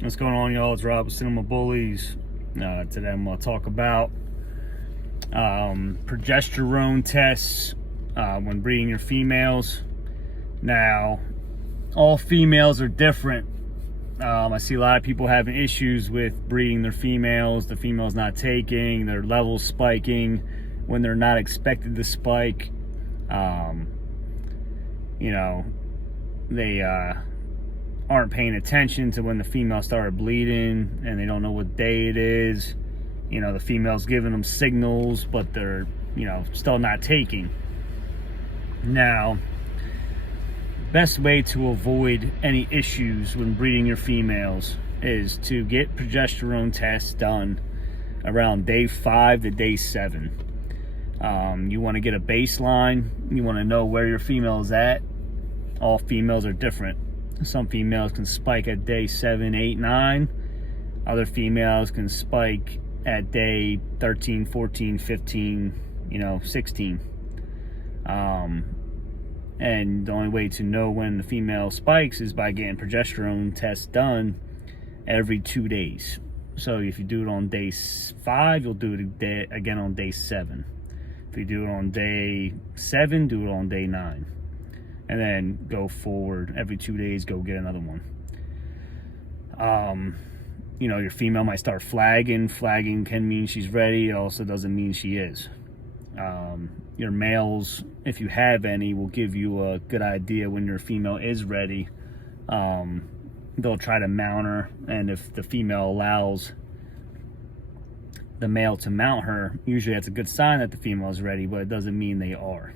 What's going on, y'all? It's Rob with CinemaBullyZ. Today I'm going to talk about progesterone tests when breeding your females. Now, all females are different. I see a lot of people having issues with breeding their females, the females not taking, their levels spiking when they're not expected to spike. They aren't paying attention to when the female started bleeding and they don't know what day it is. The female's giving them signals, but they're, still not taking. Now, best way to avoid any issues when breeding your females is to get progesterone tests done around day 5 to day 7. You want to get a baseline. You want to know where your female is at. All females are different. Some females can spike at day 7, 8, 9. Other females can spike at day 13, 14, 15, 16. And the only way to know when the female spikes is by getting progesterone tests done every 2 days. So if you do it on day 5, you'll do it again on day 7. If you do it on day 7, do it on day 9. And then go forward every 2 days, go get another one. Your female might start flagging. Flagging can mean she's ready. It also doesn't mean she is. Your males, if you have any, will give you a good idea when your female is ready. They'll try to mount her, and if the female allows the male to mount her, usually that's a good sign that the female is ready, but it doesn't mean they are.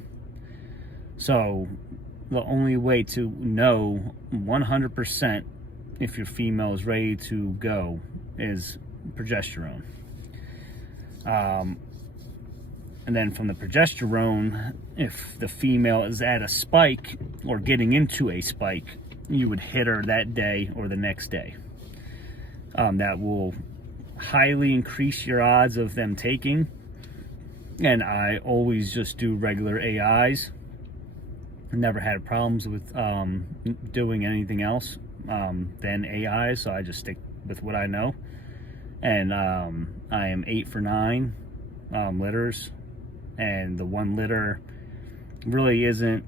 So the only way to know 100% if your female is ready to go is progesterone. And then from the progesterone, if the female is at a spike or getting into a spike, you would hit her that day or the next day. That will highly increase your odds of them taking. And I always just do regular AIs. Never had problems with doing anything else than AI, so I just stick with what I know. And I am 8 for 9 litters, and the one litter really isn't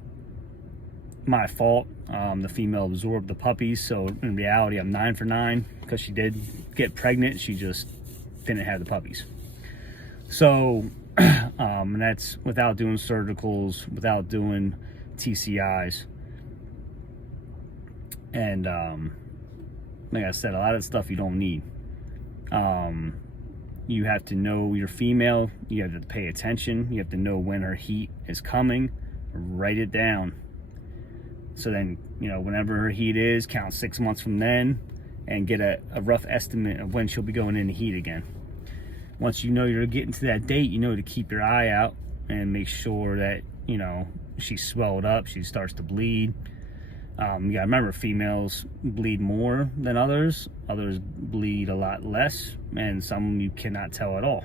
my fault. The female absorbed the puppies, so in reality I'm 9 for 9 because she did get pregnant. She just didn't have the puppies. So and that's without doing surgicals, without doing TCIs. And like I said, a lot of stuff you don't need. You have to know your female. You have to pay attention. You have to know when her heat is coming. Write it down. So then, whenever her heat is, count 6 months from then and get a rough estimate of when she'll be going into heat again. Once you know you're getting to that date, you know to keep your eye out and make sure that, she's swelled up, she starts to bleed. You gotta remember, females bleed more than others. Others bleed a lot less, and some you cannot tell at all.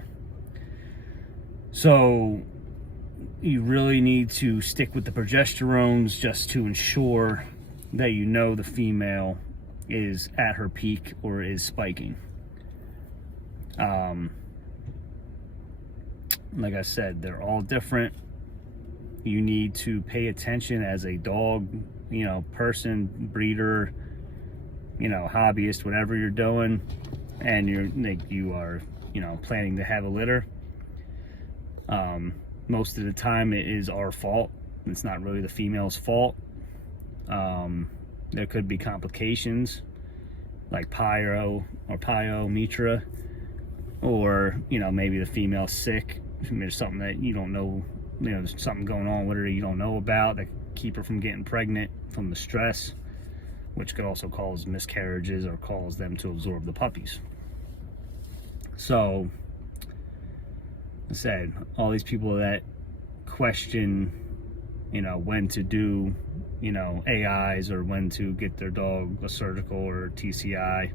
So you really need to stick with the progesterones just to ensure that the female is at her peak or is spiking. Like I said, they're all different. You need to pay attention as a dog, person, breeder, hobbyist, whatever you're doing, and you are planning to have a litter. Most of the time it is our fault. It's not really the female's fault. There could be complications like pyometra, or maybe the female's sick. There's something that you don't know. There's something going on with her you don't know about that keep her from getting pregnant from the stress, which could also cause miscarriages or cause them to absorb the puppies. So, I said, all these people that question, when to do, AIs or when to get their dog a surgical or TCI.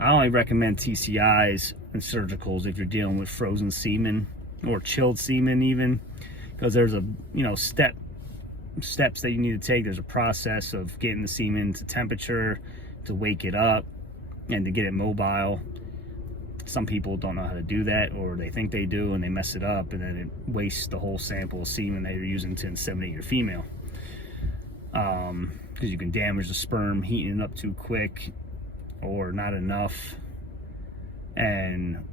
I only recommend TCIs and surgicals if you're dealing with frozen semen or chilled semen even, because there's a steps that you need to take. There's a process of getting the semen to temperature, to wake it up, and to get it mobile. Some people don't know how to do that, or they think they do and they mess it up, and then it wastes the whole sample of semen that you're using to inseminate your female. Because you can damage the sperm heating it up too quick or not enough, and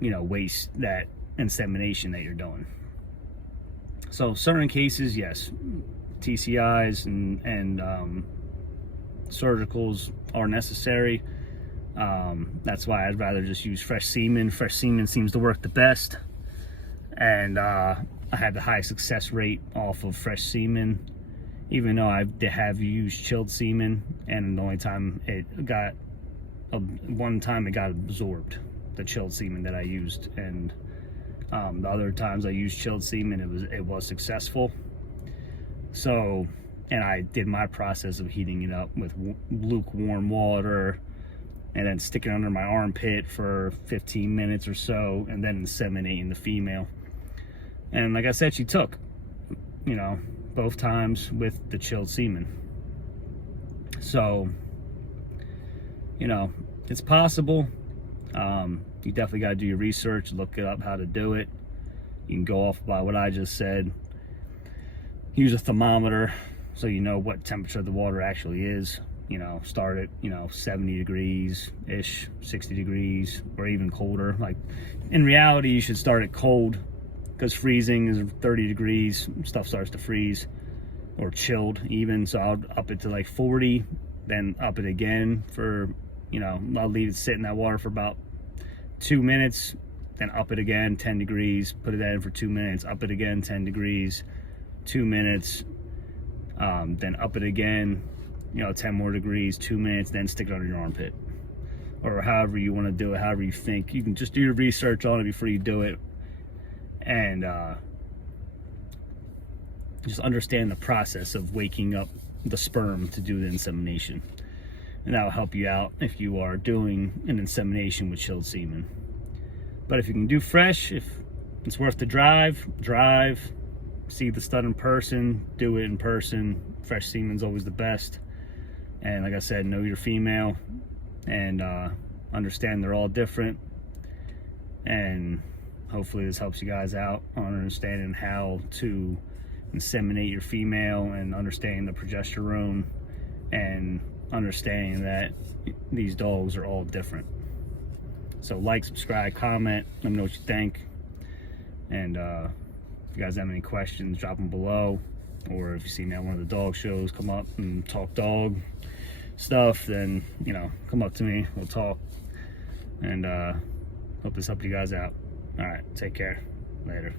waste that insemination that you're doing. So certain cases, yes, TCIs and surgicals are necessary. That's why I'd rather just use fresh semen. Fresh semen seems to work the best, and I had the highest success rate off of fresh semen, even though I have used chilled semen, and the only time it got one time it got absorbed, the chilled semen that I used, and the other times I used chilled semen, it was successful. So, and I did my process of heating it up with lukewarm water, and then stick it under my armpit for 15 minutes or so, and then inseminating the female. And like I said, she took, both times with the chilled semen. So, it's possible. You definitely got to do your research, look it up how to do it. You can go off by what I just said. Use a thermometer so you know what temperature the water actually is. Start at 70 degrees ish, 60 degrees, or even colder. Like, in reality, you should start it cold, because freezing is 30 degrees, stuff starts to freeze, or chilled even. So I'll up it to like 40, then up it again for, I'll leave it sit in that water for about 2 minutes, then up it again 10 degrees, put it in for 2 minutes, up it again 10 degrees, 2 minutes, then up it again, 10 more degrees, 2 minutes, then stick it under your armpit, or however you want to do it, however you think. You can just do your research on it before you do it, and just understand the process of waking up the sperm to do the insemination, and that will help you out if you are doing an insemination with chilled semen. But if you can do fresh, if it's worth the drive, see the stud in person, do it in person. Fresh semen's always the best. And like I said, know your female, and understand they're all different. And hopefully this helps you guys out on understanding how to inseminate your female, and understanding the progesterone, and understanding that these dogs are all different. So like, subscribe, comment, let me know what you think. And if you guys have any questions, drop them below. Or if you see me at one of the dog shows, come up and talk dog stuff, then come up to me, we'll talk. And hope this helped you guys out. All right, take care. Later.